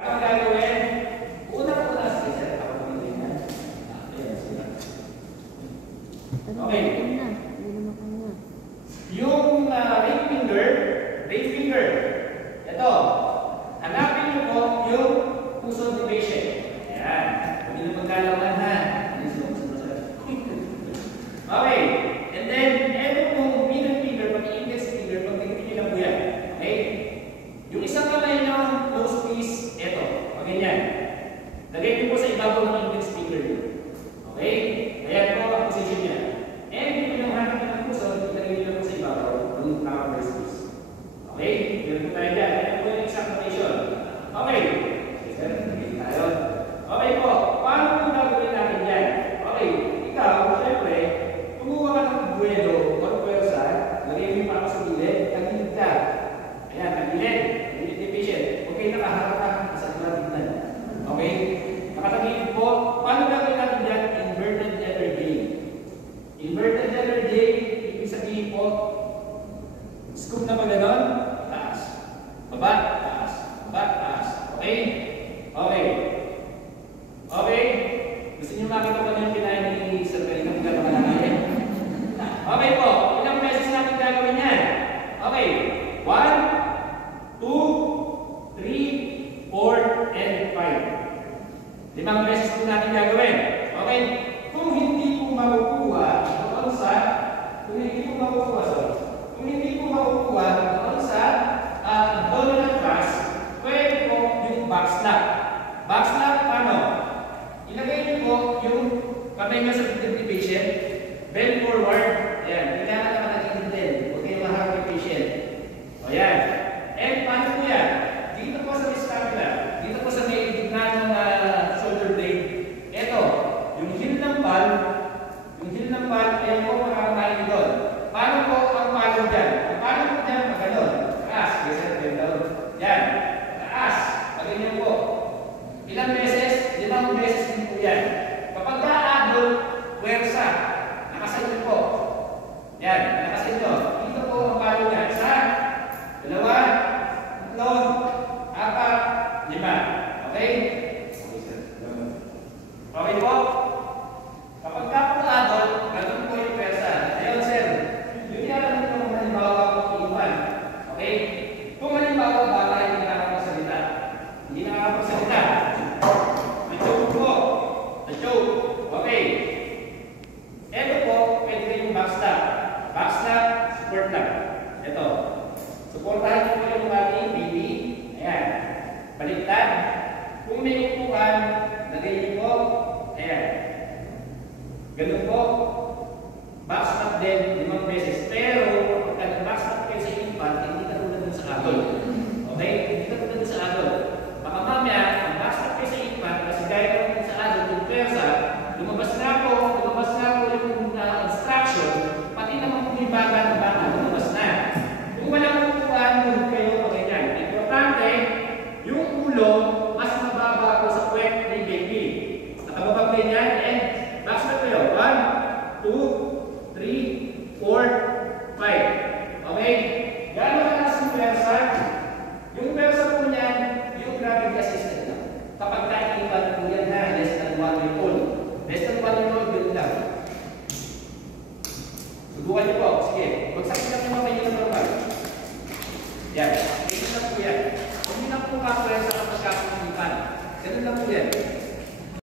Ang gagawin, una-una sige, sir. Ako pamilya niya. Ayan, sila. Okay. Yung ring finger, ito, hanapin niyo po yung puso ni patient. Ayan. Hindi na magkalaman ha. Okay. And then, ito pong middle finger, pati index finger, pag-tingin niyo lang po yan. Okay? Yung isang kamay niyo, close please, ito. Okay yan. Lagay niyo po sa ibabaw ng index finger niyo. Okay? Ayan po ang position niya. And kung yung hanap niyo ng puso, ilagay niyo po sa ibabaw ng counter space. Okay? Meron po tayo dyan. Ayan po yung examination. Okay. Okay, sir. Nagiging tayo. Okay po. Paano po gagawin natin yan? Okay. Ikaw, syempre, kumuha ka ng buwelo o pwersa, lagay mo yung para sa gilid, tagilid ka. Ayan, tagilid. Tagilid ni patient. Okay, nakaharap ka sa gilid. Okay? Nakatagilid po. Paano gagawin natin yan? Inverted letter J. Inverted letter J, ibig sabihin po, scoop na pa gano'n, taas. Baba, taas. Baba, taas. Okay? Okay. Okay? Gusto niyo makita pa yung kinain ni Sir Kalina kung gano'n kalakayan? Okay po. Ilang beses natin gagawin yan? Okay. 1, 2, 3, 4, and 5. 5 beses po natin gagawin. Okay? Kung hindi po makukuha doon sa kung hindi po makukuha doon sa dominant thrust, pwede po yung back slap. Back slap, paano? Ilagay niyo po yung kamay nyo sa bibig ni patient, bend forward. Ayan, kailangan naman natin din. Huwag kayo maharap yung patient. O yan. And paano po yan? Dito po sa scapula, dito po sa may gitna ng shoulder blade, eto, yung heel ng palm, ayan po makakamain doon. Paano po ang palo dyan? Ang palo po dyan, maganon. Taas, yes, bend down. Yan, taas, paganyan po. Ilang beses? 5 beses din po yan. Kapag ka-adult, puwersa, nakasin po. Yan, nakasin nyo. Dito po ang palo niya. 1, 2, 3, 4, 5. Okay? Okay po? Kapag ka-adult, ganun po yung puwersa. Ayun, sir. Yun yan lang kung halimbawa po iwan. Okay? Kung halimbawa baka hindi nakakapagsalita. Hindi nakakapagsalita. Na-choke po. Na-choke. Okay. Ito po, pwede kayong backslap. Backslap, support lang. Ito. Supportahan niyo po yung ating baby. Ayan. Baliktad. Kung may upuan, lagay niyo po. Ayan. Ganun po. Backslap din 5 beses. Pero, pag backslap kayo sa infant, hindi ka tulad dun sa adult. Okay? Hindi ka tulad dun sa adult. Baka mamaya, ang backslap kayo sa infant, kasi gaya ko sa adult, yung pwersa, lumabas na po yung instruction, pati naman kung yung baga ng bata, lumabas na. Kung walang upuan, tulog kayo, okay yan. Importante, yung ulo, mas mababa po sa puwet ni baby. Nakababag din yan, and backslap kayo. 1, 2, 3, 4, 5. Okay? Gano'n kalakas yung pwersa? Yung pwersa po niyan, yung gravity assisted lang. Kapag naiiwan po yan na, less than 1 year old. Less than 1 year old, yun lang. Subukan niyo po. Sige. Magsakin lang yung mga ng normal. Yan. Ganyan lang po yan. Huwag niyo lang po kapwersa kapag kakulipan. Ganun lang po yan.